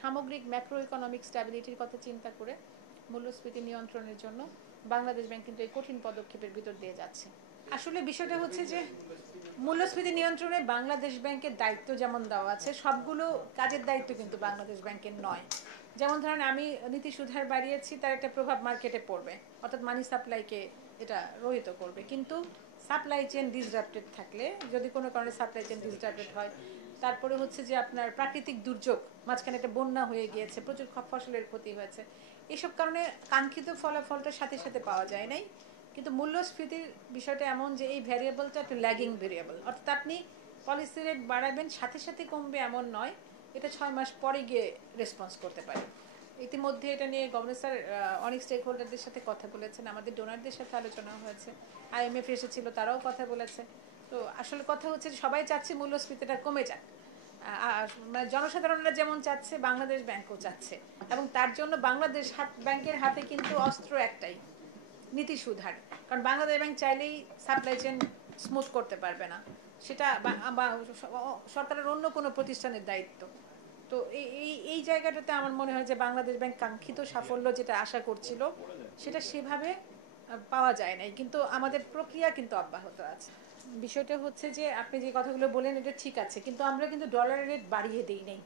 সামগ্রিক macro economic স্ট্যাবিলিটির কথা চিন্তা করে মূল্যস্ফীতি নিয়ন্ত্রণের জন্য বাংলাদেশ ব্যাংক কিন্তু এই কঠিন পদক্ষেপের ভিতর দিয়ে যাচ্ছে। আসলে বিষয়টা হচ্ছে যে মূল্যস্ফীতি নিয়ন্ত্রণে বাংলাদেশ ব্যাংকের দায়িত্ব যেমন দেওয়া আছে, সবগুলো কাজের দায়িত্ব কিন্তু বাংলাদেশ ব্যাংকের নয়। যেমন ধরেন আমি নীতি সুধার বাড়িয়েছি, তার একটা প্রভাব মার্কেটে পড়বে, অর্থাৎ মানি সাপ্লাইকে এটা রহিত করবে। কিন্তু সাপ্লাই চেন ডিসরাপ্টেড থাকলে, যদি কোনো কারণে সাপ্লাই চেন ডিসরাপ্টেড হয়, তারপরে হচ্ছে যে আপনার প্রাকৃতিক দুর্যোগ, মাঝখানে একটা বন্যা হয়ে গিয়েছে, প্রচুর ফসলের ক্ষতি হয়েছে, এসব কারণে কাঙ্ক্ষিত ফলাফলটা সাথে সাথে পাওয়া যায় নাই। কিন্তু মূল্যস্ফীতির বিষয়টা এমন যে এই ভ্যারিয়েবলটা একটু ল্যাগিং ভ্যারিয়েবল, অর্থাৎ আপনি পলিসি রেট বাড়াবেন সাথে সাথে কমবে এমন নয়, এটা 6 মাস পরে গিয়ে রেসপন্স করতে পারে। ইতিমধ্যে এটা নিয়ে গভর্নর স্যার অনেক স্টেক হোল্ডারদের সাথে কথা বলেছেন, আমাদের ডোনারদের সাথে আলোচনা হয়েছে, IMF এসেছিল, তারাও কথা বলেছে। তো আসলে কথা হচ্ছে সবাই চাচ্ছে মূল্যস্ফীতিটা কমে যাক, মানে জনসাধারণরা যেমন চাচ্ছে বাংলাদেশ ব্যাংকও চাচ্ছে, এবং তার জন্য বাংলাদেশ ব্যাংকের হাতে কিন্তু অস্ত্র একটাই, নীতি সুধার। কারণ বাংলাদেশ ব্যাংক চাইলেই সাপ্লাই চেন স্মুথ করতে পারবে না, সেটা সরকারের অন্য কোনো প্রতিষ্ঠানের দায়িত্ব। তো এই জায়গাটাতে আমার মনে হয় যে বাংলাদেশ ব্যাংক কাঙ্ক্ষিত সাফল্য যেটা আশা করছিল সেটা সেভাবে পাওয়া যায় নাই, কিন্তু আমাদের প্রক্রিয়া কিন্তু অব্যাহত আছে। বিষয়টা হচ্ছে যে আপনি যে কথাগুলো বলেন এটা ঠিক আছে, কিন্তু আমরা কিন্তু ডলারের রেট বাড়িয়ে দিই নাই।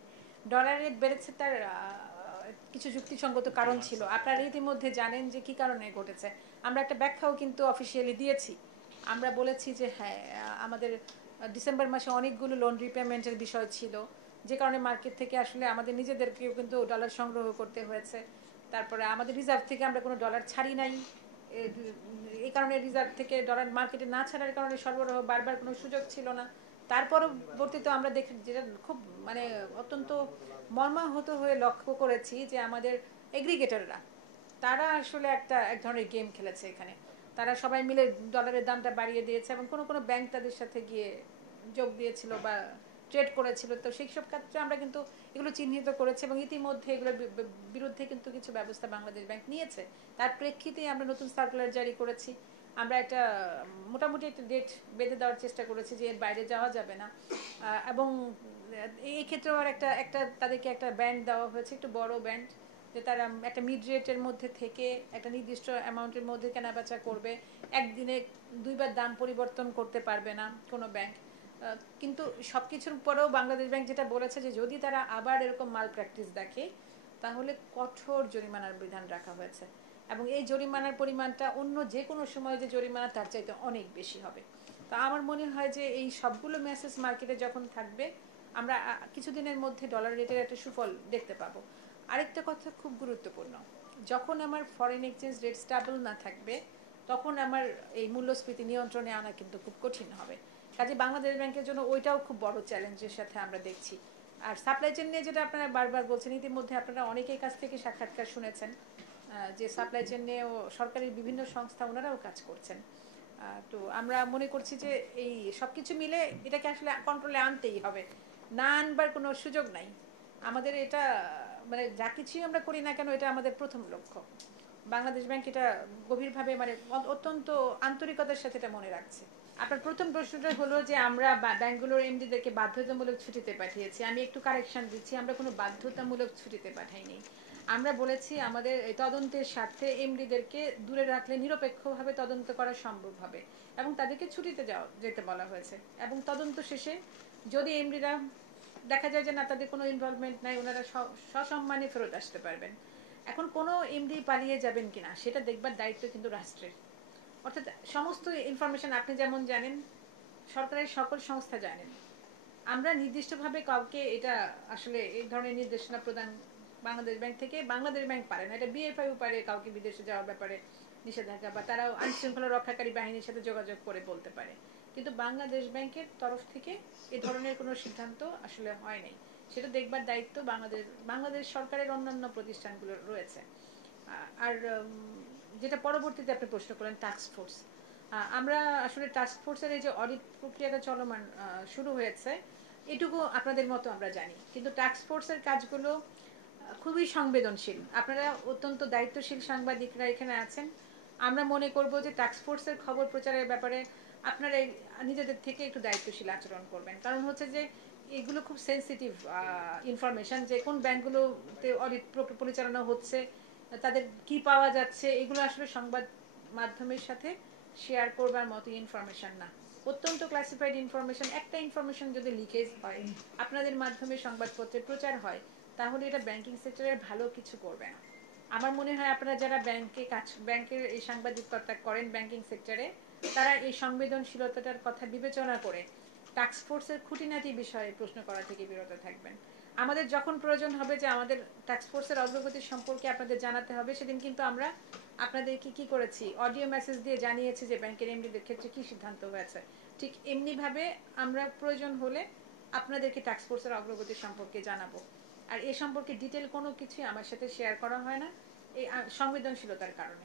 ডলার রেট বেড়েছে তার কিছু যুক্তিসঙ্গত কারণ ছিল, আপনারা ইতিমধ্যে জানেন যে কী কারণে ঘটেছে। আমরা একটা ব্যাখ্যাও কিন্তু অফিসিয়ালি দিয়েছি। আমরা বলেছি যে হ্যাঁ, আমাদের ডিসেম্বর মাসে অনেকগুলো লোন রিপেমেন্টের বিষয় ছিল, যে কারণে মার্কেট থেকে আসলে আমাদের নিজেদেরকেও কিন্তু ডলার সংগ্রহ করতে হয়েছে। তারপরে আমাদের রিজার্ভ থেকে আমরা কোনো ডলার ছাড়ি নাই, এই কারণে রিজার্ভ থেকে ডলার মার্কেটে না ছাড়ার কারণে সরবরাহ বারবার কোনো সুযোগ ছিল না। তার পরবর্তীতে আমরা দেখি যেটা খুব মানে অত্যন্ত মর্মাহত হয়ে লক্ষ্য করেছি যে আমাদের এগ্রিগেটররা, তারা আসলে এক ধরনের গেম খেলেছে এখানে। তারা সবাই মিলে ডলারের দামটা বাড়িয়ে দিয়েছে, এবং কোনো কোনো ব্যাংক তাদের সাথে গিয়ে যোগ দিয়েছিল বা ট্রেড করেছিল। তো সেই সব ক্ষেত্রে আমরা কিন্তু এগুলো চিহ্নিত করেছি, এবং ইতিমধ্যে এগুলোর বিরুদ্ধে কিন্তু কিছু ব্যবস্থা বাংলাদেশ ব্যাংক নিয়েছে। তার প্রেক্ষিতেই আমরা নতুন সার্কুলার জারি করেছি। আমরা একটা মোটামুটি একটা ডেট বেঁধে দেওয়ার চেষ্টা করেছি যে এর বাইরে যাওয়া যাবে না, এবং এই ক্ষেত্রেও আর একটা একটা তাদেরকে একটা ব্যান্ড দেওয়া হয়েছে, একটু বড় ব্যান্ড, যে তারা একটা মিড রেটের মধ্যে থেকে একটা নির্দিষ্ট অ্যামাউন্টের মধ্যে কেনাবেচা করবে। একদিনে দুইবার দাম পরিবর্তন করতে পারবে না কোনো ব্যাংক। কিন্তু সব কিছুর পরেও বাংলাদেশ ব্যাংক যেটা বলেছে যে যদি তারা আবার এরকম মাল প্র্যাকটিস দেখে তাহলে কঠোর জরিমানার বিধান রাখা হয়েছে, এবং এই জরিমানার পরিমাণটা অন্য যে কোনো সময় যে জরিমানা তার চাইতে অনেক বেশি হবে। তা আমার মনে হয় যে এই সবগুলো মেসেজ মার্কেটে যখন থাকবে, আমরা কিছুদিনের মধ্যে ডলার রেটের একটা সুফল দেখতে পাবো। আরেকটা কথা খুব গুরুত্বপূর্ণ, যখন আমার ফরেন এক্সচেঞ্জ রেট স্টেবল না থাকবে তখন আমার এই মূল্যস্ফীতি নিয়ন্ত্রণে আনা কিন্তু খুব কঠিন হবে। কাজে বাংলাদেশ ব্যাংকের জন্য ওইটাও খুব বড় চ্যালেঞ্জের সাথে আমরা দেখছি। আর সাপ্লাই চেন নিয়ে যেটা আপনারা বারবার বলছেন, ইতিমধ্যে আপনারা অনেকের কাছ থেকে সাক্ষাৎকার শুনেছেন যে সাপ্লাই চেন নিয়েও সরকারি বিভিন্ন সংস্থা ওনারাও কাজ করছেন। তো আমরা মনে করছি যে এই সব কিছু মিলে এটাকে আসলে কন্ট্রোলে আনতেই হবে, না আনবার কোনো সুযোগ নাই। আমাদের এটা মানে যা কিছুই আমরা করি না কেন, এটা আমাদের প্রথম লক্ষ্য। বাংলাদেশ ব্যাংক এটা গভীরভাবে মানে অত্যন্ত আন্তরিকতার সাথে এটা মনে রাখছে। আপনার প্রথম প্রশ্নটা হলো যে আমরা ব্যাংকগুলোর এমডিদেরকে বাধ্যতামূলক ছুটিতে পাঠিয়েছি। আমি একটু কারেকশন দিচ্ছি, আমরা কোনো বাধ্যতামূলক ছুটিতে পাঠাইনি। আমরা বলেছি আমাদের তদন্তের স্বার্থে এমডিদেরকে দূরে রাখলে নিরপেক্ষভাবে তদন্ত করা সম্ভব হবে, এবং তাদেরকে ছুটিতে যেতে বলা হয়েছে। এবং তদন্ত শেষে যদি এমডিরা দেখা যায় যে না, তাদের কোনো ইনভলভমেন্ট নাই, ওনারা সসম্মানে ফেরত আসতে পারবেন। এখন কোনো এমডি পালিয়ে যাবেন কিনা সেটা দেখবার দায়িত্ব কিন্তু রাষ্ট্রের। অর্থাৎ সমস্ত ইনফরমেশন আপনি যেমন জানেন, সরকারের সকল সংস্থা জানেন। আমরা নির্দিষ্টভাবে কাউকে এটা আসলে এই ধরনের নির্দেশনা প্রদান বাংলাদেশ ব্যাংক থেকে, বাংলাদেশ ব্যাংক পারে না, এটা বিএফআইও পারে কাউকে বিদেশে যাওয়ার ব্যাপারে নিষেধাজ্ঞা, বা তারাও আইনশৃঙ্খলা রক্ষাকারী বাহিনীর সাথে যোগাযোগ করে বলতে পারে। কিন্তু বাংলাদেশ ব্যাংকের তরফ থেকে এ ধরনের কোনো সিদ্ধান্ত আসলে হয় নাই। সেটা দেখবার দায়িত্ব বাংলাদেশ সরকারের অন্যান্য প্রতিষ্ঠানগুলোর রয়েছে। আর যেটা পরবর্তীতে আপনি প্রশ্ন করেন টাস্ক ফোর্স, আমরা আসলে টাস্ক ফোর্সের এই যে অডিট প্রক্রিয়াটা চলমান শুরু হয়েছে এটুকু আপনাদের মতো আমরা জানি, কিন্তু টাস্ক ফোর্সের কাজগুলো খুবই সংবেদনশীল। আপনারা অত্যন্ত দায়িত্বশীল সাংবাদিকরা এখানে আছেন, আমরা মনে করব যে টাস্ক ফোর্সের খবর প্রচারের ব্যাপারে আপনারা নিজেদের থেকে একটু দায়িত্বশীল আচরণ করবেন। কারণ হচ্ছে যে এগুলো খুব সেনসিটিভ ইনফরমেশন, যে কোন ব্যাংকগুলোতে অডিট পরিচালনা হচ্ছে, তাদের কি পাওয়া যাচ্ছে, এগুলো আসলে সংবাদ মাধ্যমের সাথে শেয়ার করবার মতো ইনফরমেশন না। অত্যন্ত ক্লাসিফাইড ইনফরমেশন, একটা ইনফরমেশন যদি লিকেজ হয়, আপনাদের মাধ্যমে সংবাদপত্রে প্রচার হয়, তাহলে এটা ব্যাংকিং সেক্টরের ভালো কিছু করবে না। আমার মনে হয় আপনারা যারা ব্যাংকের এই সাংবাদিকতা করেন ব্যাংকিং সেক্টরে, তারা এই সংবেদনশীলতার কথা বিবেচনা করে টাস্ক ফোর্সের খুঁটিনাটি বিষয়ে প্রশ্ন করা থেকে বিরত থাকবেন। আমাদের যখন প্রয়োজন হবে যে আমাদের টাস্ক ফোর্সের অগ্রগতি সম্পর্কে আপনাদের জানাতে হবে, সেদিন কিন্তু আমরা আপনাদেরকে কি করেছি, অডিও মেসেজ দিয়ে জানিয়েছি যে ব্যাংকের এমডিদের ক্ষেত্রে কি সিদ্ধান্ত হয়েছে। ঠিক এমনিভাবে আমরা প্রয়োজন হলে আপনাদেরকে টাস্ক ফোর্সের অগ্রগতি সম্পর্কে জানাবো। আর এ সম্পর্কে ডিটেল কোনো কিছুই আমার সাথে শেয়ার করা হয় না, এই সংবেদনশীলতার কারণে।